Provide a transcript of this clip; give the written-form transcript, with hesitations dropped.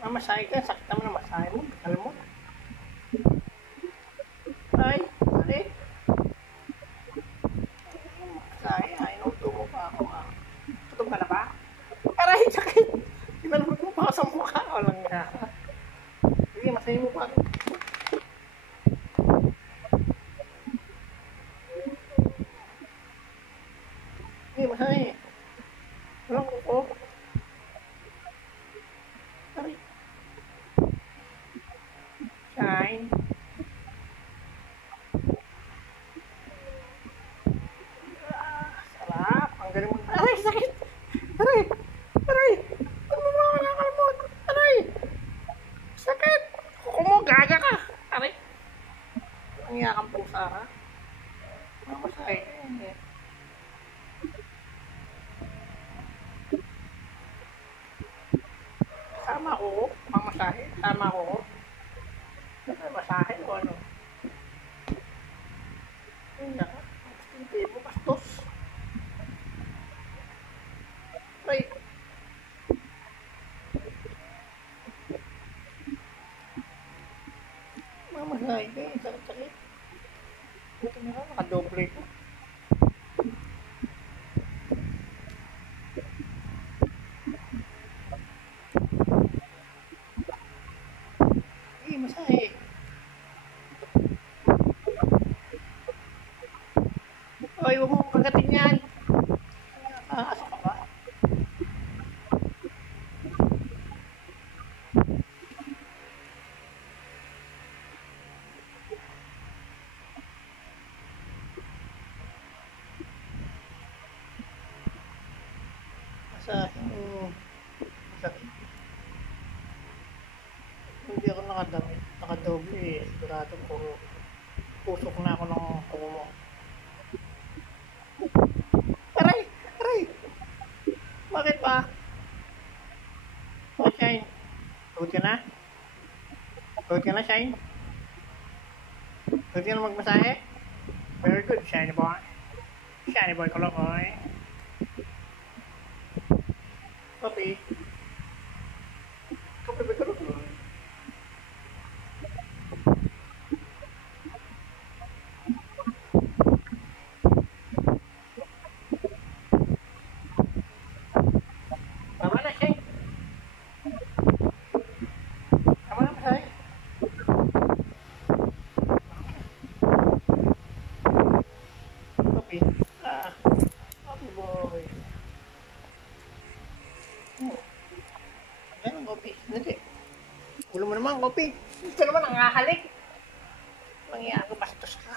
Mamasahe ka, sakit naman ang masahe mo. Alam mo? Ay, ay. Masahe, ay, nutubo pa ako. Tutog ka na ba? Aray, sakit. Tinanong mo pa ako sa mukha. Walang nga. Sige, masahe mo pa. Sige, masahe. Walang kuko. Aray. Shine. Sarap. Ang galing mo. Aray, sakit. Aray. Aray. Ano mo mga nakakalmot? Aray. Sakit. Kuko mo, gaga ka. Aray. Ang iyakang pusa ka. Mamasahe. Sama ko. Mamasahe. Sama ko. Masahe o ano? Hindi ka. Hindi mo bastos. Aray. Mamasahe ka eh. Sakit-sakit. Buti na lang. Nakadoble ko. Sige, masahe. Ay, huwag mo kagatin yan. Nakakasok ka ba? Masahe. Masakit. Hindi ako nakadamit. Nakadoble eh. Sigurado ko. Pusok na ako ng kumo. Aray! Aray! Bakit ba? Oh, Shine. Pagod ka na? Pagod ka na, Shine? Pagod ka na magmasahe? Very good, Shiny boy. Shiny boy ko lang, oy. Kopi. Kopi ba ko lang? Tama na, Shine. Tama na, masahe. Kopi. Kopi boy. Ayan ang kopi. Hindi. Ulo mo naman, kopi. Ito naman, ang hahalik. Mangyayari, bastos ka.